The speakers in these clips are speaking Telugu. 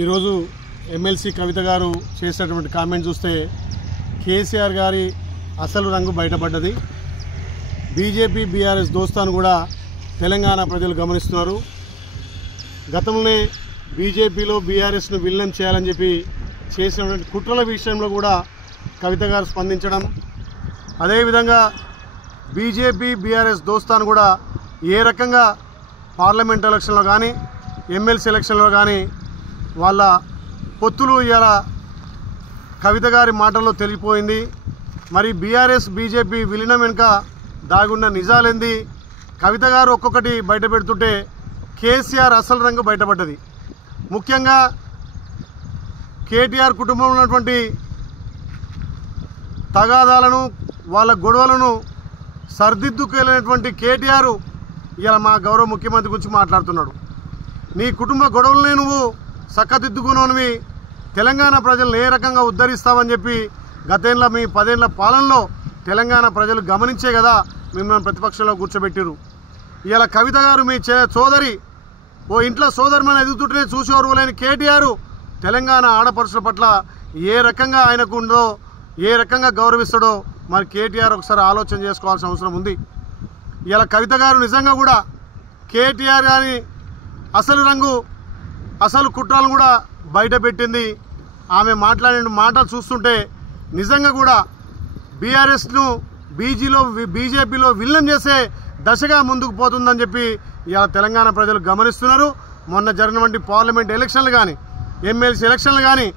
ఈరోజు ఎమ్మెల్సీ కవిత గారు చేసినటువంటి కామెంట్ చూస్తే కేసీఆర్ గారి అసలు రంగు బయటపడ్డది. బీజేపీ బీఆర్ఎస్ దోస్తాను కూడా తెలంగాణ ప్రజలు గమనిస్తున్నారు. గతంలోనే బీజేపీలో బీఆర్ఎస్ను విలీనం చేయాలని చెప్పి చేసినటువంటి కుట్రల విషయంలో కూడా కవిత గారు స్పందించడం, అదేవిధంగా బీజేపీ బీఆర్ఎస్ దోస్తాను కూడా ఏ రకంగా పార్లమెంట్ ఎలక్షన్లో కానీ ఎమ్మెల్సీ ఎలక్షన్లో కానీ వాళ్ళ పొత్తులు ఇవాళ కవిత గారి మాటల్లో తెలిసిపోయింది. మరి బీఆర్ఎస్ బీజేపీ విలీనం వెనుక దాగున్న నిజాలేంది, కవిత గారు ఒక్కొక్కటి బయట పెడుతుంటే కేసీఆర్ అసలు రంగు బయటపడ్డది. ముఖ్యంగా కేటీఆర్ కుటుంబంలో ఉన్నటువంటి తగాదాలను వాళ్ళ గొడవలను సర్దిద్దుకెళ్ళినటువంటి కేటీఆర్ ఇలా మా గౌరవ ముఖ్యమంత్రి గురించి మాట్లాడుతున్నాడు. నీ కుటుంబ గొడవలనే నువ్వు చక్కదిద్దుకున్నవి తెలంగాణ ప్రజలను ఏ రకంగా ఉద్ధరిస్తావని చెప్పి గతేళ్ళ మీ 10 ఏళ్ల పాలనలో తెలంగాణ ప్రజలు గమనించే కదా మిమ్మల్ని ప్రతిపక్షంలో కూర్చోబెట్టారు. ఇలా కవిత గారు మీ సోదరి ఓ ఇంట్లో సోదరిమని ఎదుగుతుంటేనే చూసి ఓర్వలేని కేటీఆర్ తెలంగాణ ఆడపడుచుల పట్ల ఏ రకంగా ఆయనకు ఉందో, ఏ రకంగా గౌరవిస్తాడో మరి కేటీఆర్ ఒకసారి ఆలోచన చేసుకోవాల్సిన అవసరం ఉంది. ఇలా కవిత గారు నిజంగా కూడా కేటీఆర్ గారి అసలు రంగు అసలు కుట్రలను కూడా బయట పెట్టింది. ఆమె మాట్లాడిన మాటలు చూస్తుంటే నిజంగా కూడా బీఆర్ఎస్ను బీజేపీలో విలీనం చేసే దశగా ముందుకు పోతుందని చెప్పి ఇలా తెలంగాణ ప్రజలు గమనిస్తున్నారు. మొన్న జరిగినటువంటి పార్లమెంట్ ఎలక్షన్లు కానీ ఎమ్మెల్సీ ఎలక్షన్లు కానీ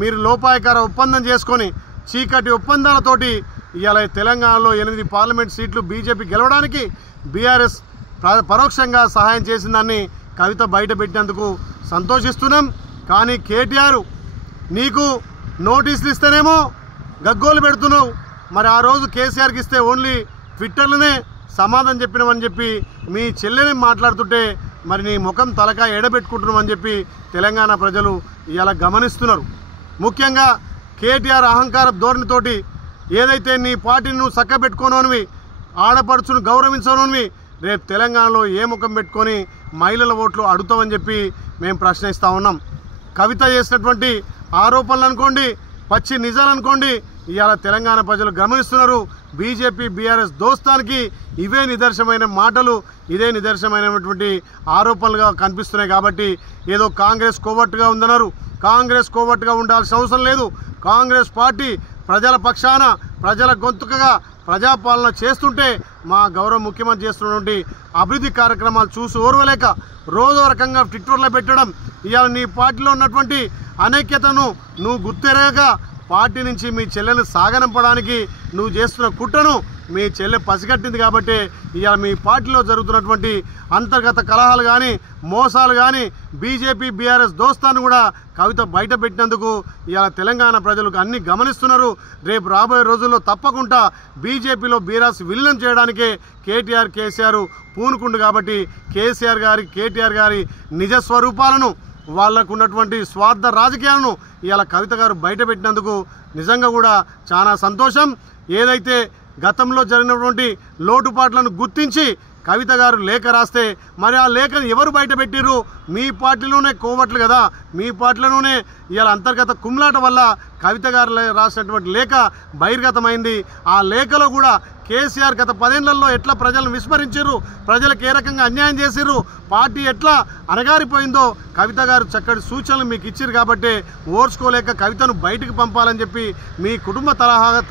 మీరు లోపాయకార ఒప్పందం చేసుకొని చీకటి ఒప్పందాలతోటి ఇవాళ తెలంగాణలో 8 పార్లమెంట్ సీట్లు బీజేపీ గెలవడానికి బీఆర్ఎస్ పరోక్షంగా సహాయం చేసిందాన్ని కవిత బయట పెట్టినందుకు సంతోషిస్తున్నాం. కానీ కేటీఆర్ నీకు నోటీసులు ఇస్తేనేమో గగ్గోలు పెడుతున్నావు, మరి ఆ రోజు కేసీఆర్కి ఇస్తే ఓన్లీ ట్విట్టర్లోనే సమాధానం చెప్పినామని చెప్పి మీ చెల్లెని మాట్లాడుతుంటే మరి నీ ముఖం తలకాయ ఎడబెట్టుకుంటున్నామని చెప్పి తెలంగాణ ప్రజలు ఇలా గమనిస్తున్నారు. ముఖ్యంగా కేటీఆర్ అహంకార ధోరణితోటి ఏదైతే నీ పార్టీని నువ్వు చక్కబెట్టుకోనోనివి, ఆడపడుచును గౌరవించనోనివి, రేపు తెలంగాణలో ఏ ముఖం పెట్టుకొని మహిళల ఓట్లు అడుగుతామని చెప్పి మేము ప్రశ్నిస్తూ ఉన్నాం. కవిత చేసినటువంటి ఆరోపణలు అనుకోండి, పచ్చి నిజాలు అనుకోండి, ఇవాళ తెలంగాణ ప్రజలు గమనిస్తున్నారు. బీజేపీ బీఆర్ఎస్ దోస్తానికి ఇవే నిదర్శనమైన మాటలు, ఇదే నిదర్శనమైనటువంటి ఆరోపణలుగా కనిపిస్తున్నాయి. కాబట్టి ఏదో కాంగ్రెస్ కోవట్టుగా ఉందన్నారు. కాంగ్రెస్ కోవట్టుగా ఉండాల్సిన అవసరం లేదు. కాంగ్రెస్ పార్టీ ప్రజల పక్షాన ప్రజల గొంతుకగా ప్రజాపాలన చేస్తుంటే మా గౌరవ ముఖ్యమంత్రి చేస్తున్నటువంటి అభివృద్ధి కార్యక్రమాలు చూసి ఓర్వలేక రోజో రకంగా ట్విట్టర్లో పెట్టడం, ఇవాళ నీ పార్టీలో ఉన్నటువంటి అనైక్యతను నువ్వు గుర్తెరగక పార్టీ నుంచి మీ చెల్లెలు సాగనంపడానికి నువ్వు చేస్తున్న కుట్రను మీ చెల్లె పసిగట్టింది. కాబట్టి ఇవాళ మీ పార్టీలో జరుగుతున్నటువంటి అంతర్గత కలహాలు కానీ మోసాలు కానీ బీజేపీ బీఆర్ఎస్ దోస్తాను కూడా కవిత బయట పెట్టినందుకు ఇవాళ తెలంగాణ ప్రజలు అన్ని గమనిస్తున్నారు. రేపు రాబోయే రోజుల్లో తప్పకుండా బీజేపీలో బీఆర్ఎస్ విలీనం చేయడానికే కేసీఆర్ పూనుకుండు. కాబట్టి కేటీఆర్ గారి నిజ స్వరూపాలను, వాళ్ళకు ఉన్నటువంటి స్వార్థ రాజకీయాలను ఇవాళ కవిత గారు బయట పెట్టినందుకు నిజంగా కూడా చాలా సంతోషం. ఏదైతే గతంలో జరిగినటువంటి లోటుపాట్లను గుర్తించి కవిత గారు లేఖ రాస్తే మరి ఆ లేఖను ఎవరు బయట పెట్టిర్రు? మీ పార్టీలోనే కోవట్లు కదా, మీ పార్టీలోనే ఇవాళ అంతర్గత కుమ్లాట వల్ల కవిత గారు రాసినటువంటి లేఖ బహిర్గతమైంది. ఆ లేఖలో కూడా కేసీఆర్ గత 10 ఏళ్లలో ఎట్లా ప్రజలను విస్మరించారు, ప్రజలకు ఏ రకంగా అన్యాయం చేసిర్రు, పార్టీ ఎట్లా అణగారిపోయిందో కవిత గారు చక్కటి సూచనలు మీకు ఇచ్చారు. కాబట్టి ఓర్చుకోలేక కవితను బయటికి పంపాలని చెప్పి మీ కుటుంబ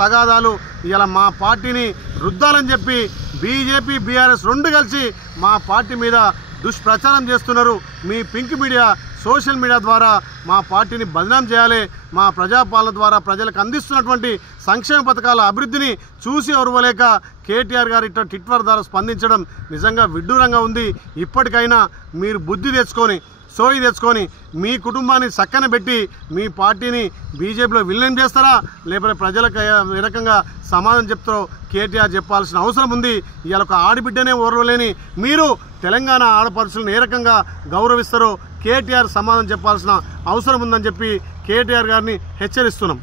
తగాదాలు ఇలా మా పార్టీని రుద్దాలని చెప్పి బీజేపీ బీఆర్ఎస్ 2 కలిసి మా పార్టీ మీద దుష్ప్రచారం చేస్తున్నారు. మీ పింక్ మీడియా సోషల్ మీడియా ద్వారా మా పార్టీని బదనాం చేయాలి. మా ప్రజాపాలన ద్వారా ప్రజలకు అందిస్తున్నటువంటి సంక్షేమ పథకాల అభివృద్ధిని చూసి ఓర్వలేక కేటీఆర్ గారు ఇట్లా ట్విట్టర్ ద్వారా స్పందించడం నిజంగా విడ్డూరంగా ఉంది. ఇప్పటికైనా మీరు బుద్ధి తెచ్చుకొని సోయి తెచ్చుకొని మీ కుటుంబాన్ని చక్కన పెట్టి మీ పార్టీని బీజేపీలో విలీనం చేస్తారా, లేకపోతే ప్రజలకు ఏ రకంగా సమాధానం చెప్తారో కేటీఆర్ చెప్పాల్సిన అవసరం ఉంది. ఇవాళ ఒక ఆడబిడ్డనే ఓర్వలేని మీరు తెలంగాణ ఆడపడుచులను ఏ రకంగా గౌరవిస్తారో కేటీఆర్ సమాధానం చెప్పాల్సిన అవసరం ఉందని చెప్పి కేటీఆర్ గారిని హెచ్చరిస్తున్నాం.